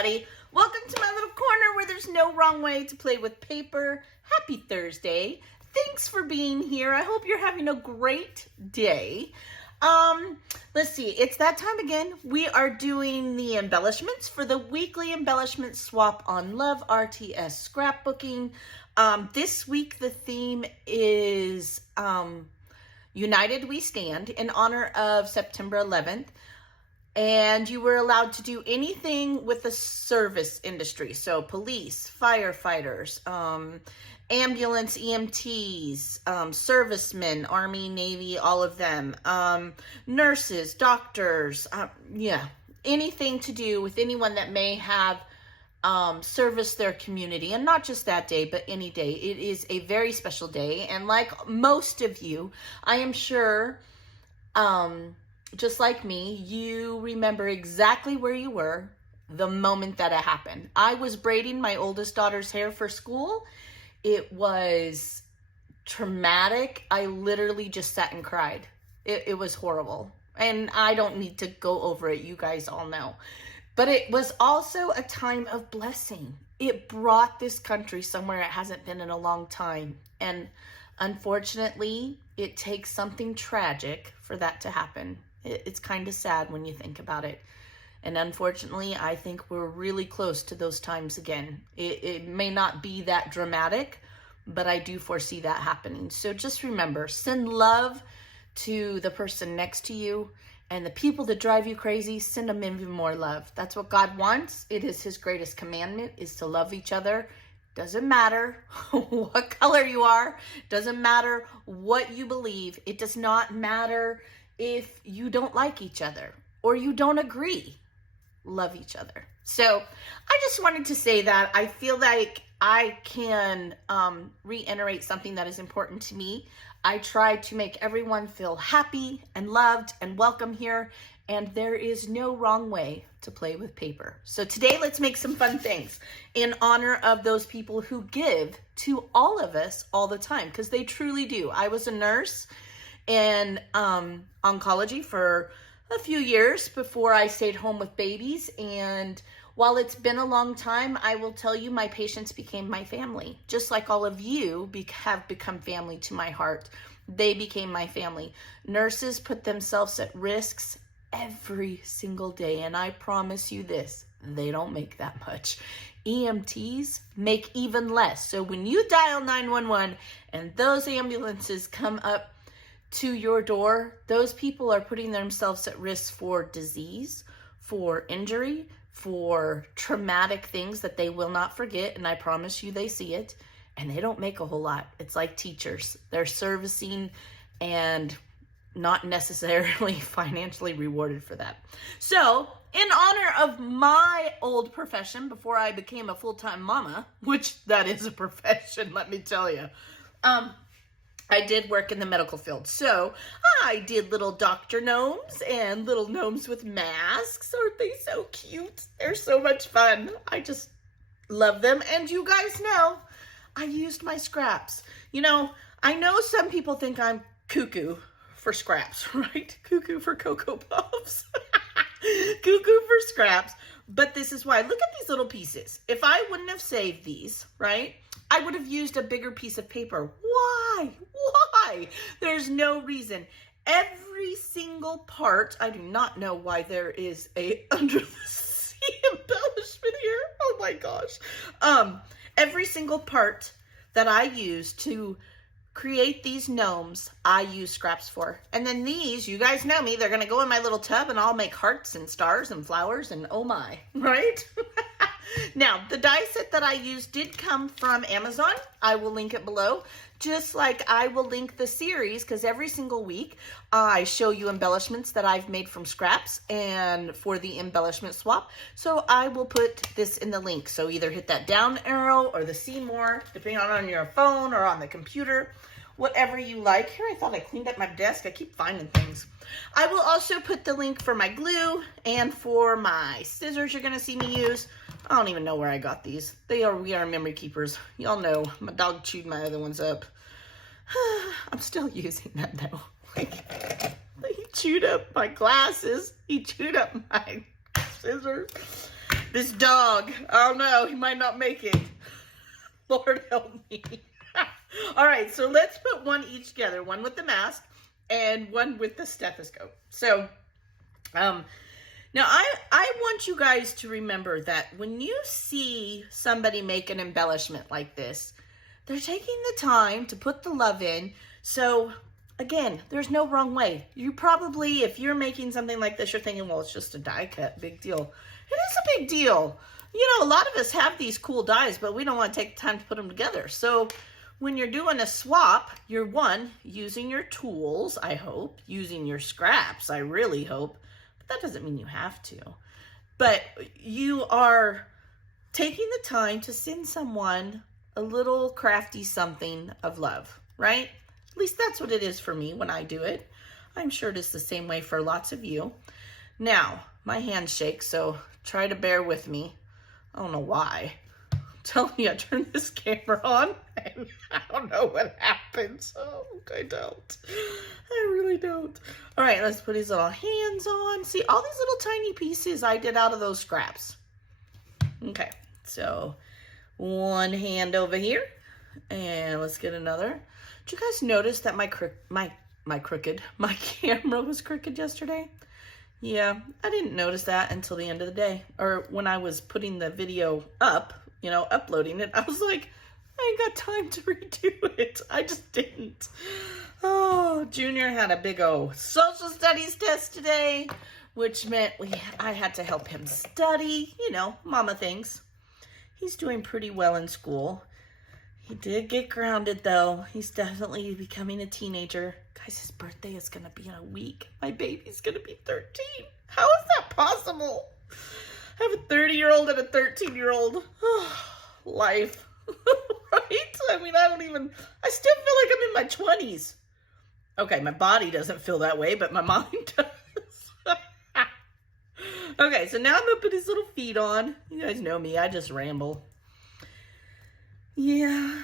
everybody. Welcome to my little corner where there's no wrong way to play with paper. Happy Thursday. Thanks for being here. I hope you're having a great day. Let's see. It's that time again. We are doing the embellishments for the weekly embellishment swap on Love RTS scrapbooking. This week the theme is United We Stand in honor of September 11th. And you were allowed to do anything with the service industry. So police, firefighters, ambulance, EMTs, servicemen, Army, Navy, all of them, nurses, doctors, anything to do with anyone that may have serviced their community. And not just that day, but any day. It is a very special day. And like most of you, I am sure, just like me, you remember exactly where you were the moment that it happened. I was braiding my oldest daughter's hair for school. It was traumatic. I literally just sat and cried. It was horrible. And I don't need to go over it. You guys all know. But it was also a time of blessing. It brought this country somewhere it hasn't been in a long time. And unfortunately, it takes something tragic for that to happen. It's kind of sad when you think about it. And unfortunately, I think we're really close to those times again. It may not be that dramatic, but I do foresee that happening. So just remember, send love to the person next to you, and the people that drive you crazy, send them even more love. That's what God wants. It is his greatest commandment, is to love each other. Doesn't matter what color you are. Doesn't matter what you believe. It does not matter if you don't like each other or you don't agree. Love each other. So I just wanted to say that I feel like I can reiterate something that is important to me. I try to make everyone feel happy and loved and welcome here, and there is no wrong way to play with paper. So today, let's make some fun things in honor of those people who give to all of us all the time, because they truly do. I was a nurse in oncology for a few years before I stayed home with babies. And while it's been a long time, I will tell you, my patients became my family. Just like all of you have become family to my heart. They became my family. Nurses put themselves at risks every single day. And I promise you this, they don't make that much. EMTs make even less. So when you dial 911 and those ambulances come up to your door, those people are putting themselves at risk for disease, for injury, for traumatic things that they will not forget. And I promise you, they see it, and they don't make a whole lot. It's like teachers. They're servicing and not necessarily financially rewarded for that. So in honor of my old profession before I became a full-time mama, which that is a profession, let me tell you, I did work in the medical field. So I did little doctor gnomes and little gnomes with masks. Aren't they so cute? They're so much fun. I just love them. And you guys know, I used my scraps. You know, I know some people think I'm cuckoo for scraps, right? Cuckoo for Cocoa Puffs. Cuckoo for scraps. But this is why. Look at these little pieces. If I wouldn't have saved these, right, I would have used a bigger piece of paper. Why? Why? There's no reason. Every single part, I do not know why there is a under the sea embellishment here. Oh my gosh. Every single part that I use to create these gnomes, I use scraps for. And then these, you guys know me, they're going to go in my little tub and I'll make hearts and stars and flowers and oh my, right? Now, the die set that I used did come from Amazon. I will link it below. Just like I will link the series, because every single week I show you embellishments that I've made from scraps and for the embellishment swap. So I will put this in the link. So either hit that down arrow or the see more, depending on your phone or on the computer, whatever you like. Here, I thought I cleaned up my desk. I keep finding things. I will also put the link for my glue and for my scissors you're going to see me use. I don't even know where I got these. We are memory keepers. Y'all know my dog chewed my other ones up. I'm still using them though. He chewed up my glasses. He chewed up my scissors. This dog, oh no, he might not make it. Lord help me. All right, so let's put one each together, one with the mask and one with the stethoscope. So, now I want you guys to remember that when you see somebody make an embellishment like this, they're taking the time to put the love in. So again, there's no wrong way. You probably, if you're making something like this, you're thinking, well, it's just a die cut, big deal. It is a big deal. You know, a lot of us have these cool dies, but we don't want to take the time to put them together. So when you're doing a swap, you're using your tools, I hope, using your scraps, I really hope. But that doesn't mean you have to. But you are taking the time to send someone a little crafty something of love, right? At least that's what it is for me when I do it. I'm sure it is the same way for lots of you. Now, my hands shake, so try to bear with me. I don't know why. I'm telling you, I turned this camera on, and I don't know what happens. Oh, I don't. I really don't. All right, let's put his little hands on. See, all these little tiny pieces I did out of those scraps. Okay, so one hand over here, and let's get another. Did you guys notice that my camera was crooked yesterday? Yeah, I didn't notice that until the end of the day. Or when I was putting the video up, you know, uploading it, I was like, I ain't got time to redo it. I just didn't. Oh, Junior had a big old social studies test today, which meant I had to help him study, you know, mama things. He's doing pretty well in school. He did get grounded, though. He's definitely becoming a teenager. Guys, his birthday is going to be in a week. My baby's going to be 13. How is that possible? I have a 30-year-old and a 13-year-old. Life. Right? I mean, I still feel like I'm in my 20s. Okay, my body doesn't feel that way, but my mind does. Okay, so now I'm going to put his little feet on. You guys know me. I just ramble. Yeah.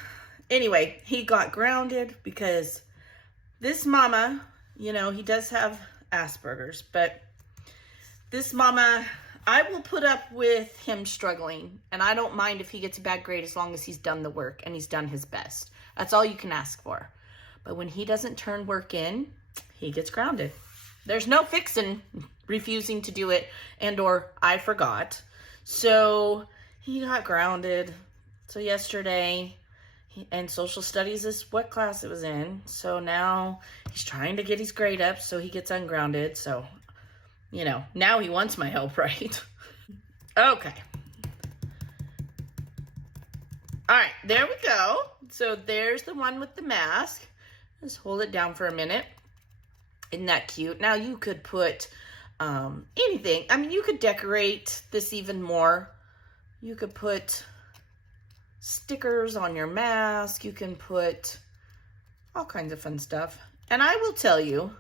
Anyway, he got grounded because this mama, you know, he does have Asperger's, but this mama, I will put up with him struggling, and I don't mind if he gets a bad grade as long as he's done the work and he's done his best. That's all you can ask for. But when he doesn't turn work in, he gets grounded. There's no fixing refusing to do it and or I forgot. So he got grounded. So yesterday, and social studies is what class it was in. So now he's trying to get his grade up so he gets ungrounded. So, you know, now he wants my help, right? Okay. All right, there we go. So there's the one with the mask. Just hold it down for a minute. Isn't that cute? Now you could put anything. I mean, you could decorate this even more. You could put stickers on your mask. You can put all kinds of fun stuff. And I will tell you,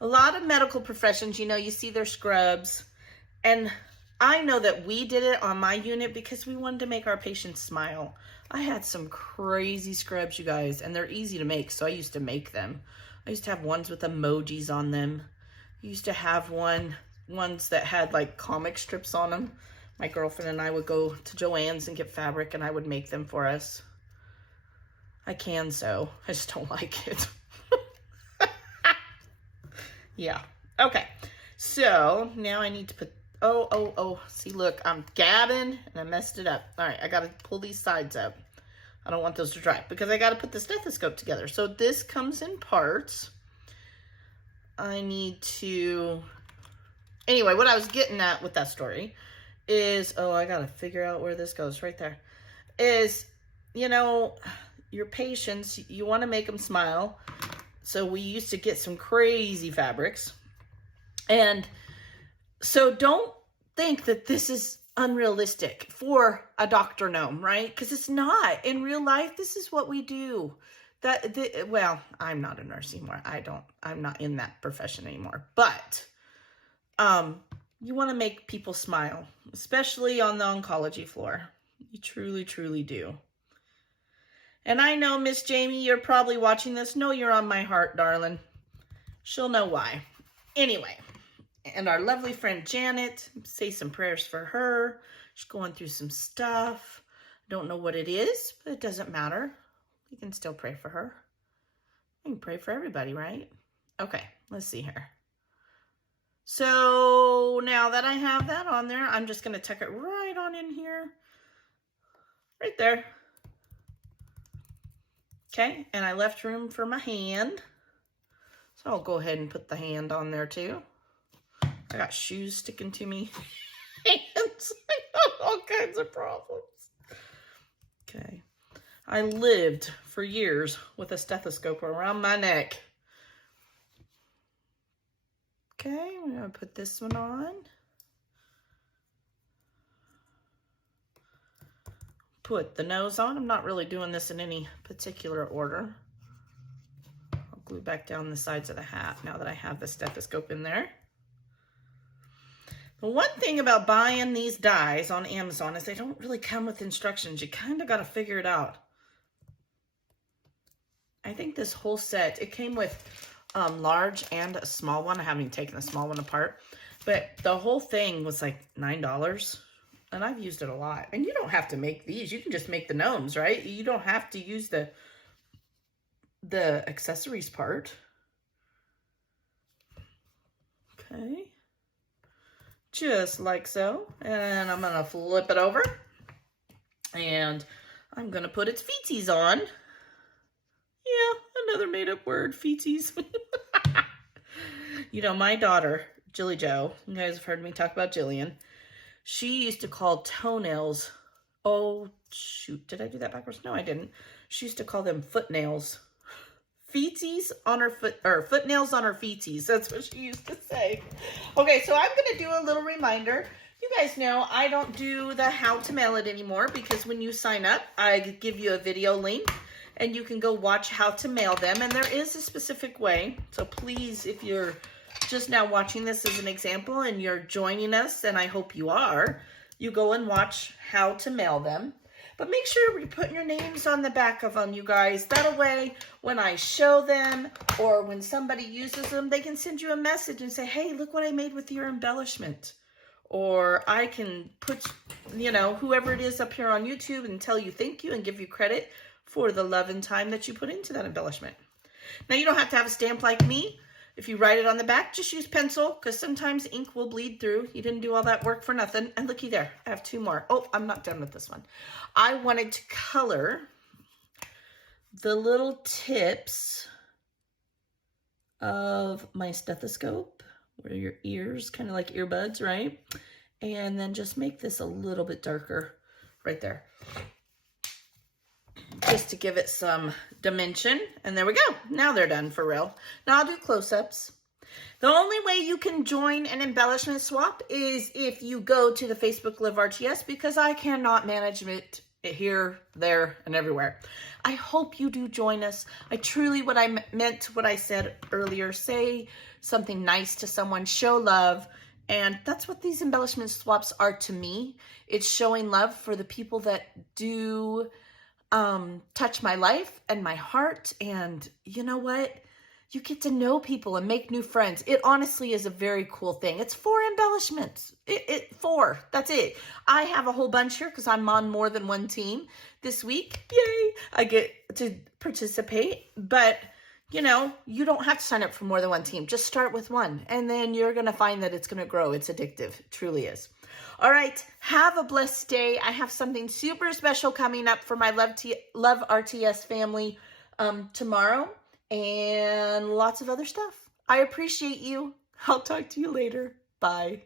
a lot of medical professions, you know, you see their scrubs. And I know that we did it on my unit because we wanted to make our patients smile. I had some crazy scrubs, you guys, and they're easy to make, so I used to make them. I used to have ones with emojis on them. I used to have ones that had like comic strips on them. My girlfriend and I would go to Joann's and get fabric, and I would make them for us. I can sew. I just don't like it. Yeah. Okay. So now I need to put, oh. See, look, I'm gabbing and I messed it up. All right. I got to pull these sides up. I don't want those to dry because I got to put the stethoscope together. So this comes in parts. I need to, anyway, what I was getting at with that story is, I got to figure out where this goes right there, is, you know, your patients, you want to make them smile. So we used to get some crazy fabrics. And so don't think that this is unrealistic for a doctor gnome, right? Because it's not. In real life, this is what we do. Well, I'm not a nurse anymore. I'm not in that profession anymore. But you want to make people smile, especially on the oncology floor. You truly, truly do. And I know, Miss Jamie, you're probably watching this. No, you're on my heart, darling. She'll know why. Anyway, and our lovely friend Janet, say some prayers for her. She's going through some stuff. Don't know what it is, but it doesn't matter. You can still pray for her. You can pray for everybody, right? Okay, let's see here. So now that I have that on there, I'm just going to tuck it right on in here. Right there. Okay, and I left room for my hand. So I'll go ahead and put the hand on there too. I got shoes sticking to me. Hands. I got all kinds of problems. Okay. I lived for years with a stethoscope around my neck. Okay, we're going to put this one on. Put the nose on. I'm not really doing this in any particular order. I'll glue back down the sides of the hat now that I have the stethoscope in there. The one thing about buying these dies on Amazon is they don't really come with instructions. You kind of got to figure it out. I think this whole set, it came with large and a small one. I haven't even taken the small one apart. But the whole thing was like $9. And I've used it a lot. And you don't have to make these. You can just make the gnomes, right? You don't have to use the accessories part. Okay. Just like so. And I'm going to flip it over. And I'm going to put its feeties on. Yeah, another made-up word, feeties. You know, my daughter, Jilly Jo, you guys have heard me talk about Jillian. She used to call toenails, oh, shoot, did I do that backwards? No, I didn't. She used to call them footnails. Feeties on her foot, or footnails on her feeties. That's what she used to say. Okay, so I'm going to do a little reminder. You guys know I don't do the how to mail it anymore because when you sign up, I give you a video link and you can go watch how to mail them. And there is a specific way. So please, if you're just now watching this as an example and you're joining us, and I hope you are, you go and watch how to mail them. But make sure you're putting your names on the back of them, you guys. That way, when I show them or when somebody uses them, they can send you a message and say, hey, look what I made with your embellishment. Or I can put, you know, whoever it is up here on YouTube and tell you thank you and give you credit for the love and time that you put into that embellishment. Now, you don't have to have a stamp like me. If you write it on the back, just use pencil because sometimes ink will bleed through. You didn't do all that work for nothing. And looky there, I have two more. Oh, I'm not done with this one. I wanted to color the little tips of my stethoscope, where your ears, kind of like earbuds, right? And then just make this a little bit darker right there, just to give it some dimension. And there we go. Now they're done for real. Now I'll do close-ups. The only way you can join an embellishment swap is if you go to the Facebook Live RTS, because I cannot manage it here, there, and everywhere. I hope you do join us. I truly, what I meant, what I said earlier, say something nice to someone, show love. And that's what these embellishment swaps are to me. It's showing love for the people that do touch my life and my heart. And you know what? You get to know people and make new friends. It honestly is a very cool thing. It's 4 embellishments. 4. That's it. I have a whole bunch here because I'm on more than one team this week. Yay! I get to participate. But, you know, you don't have to sign up for more than one team. Just start with one. And then you're going to find that it's going to grow. It's addictive. It truly is. All right. Have a blessed day. I have something super special coming up for my Love RTS family tomorrow. And lots of other stuff. I appreciate you. I'll talk to you later. Bye.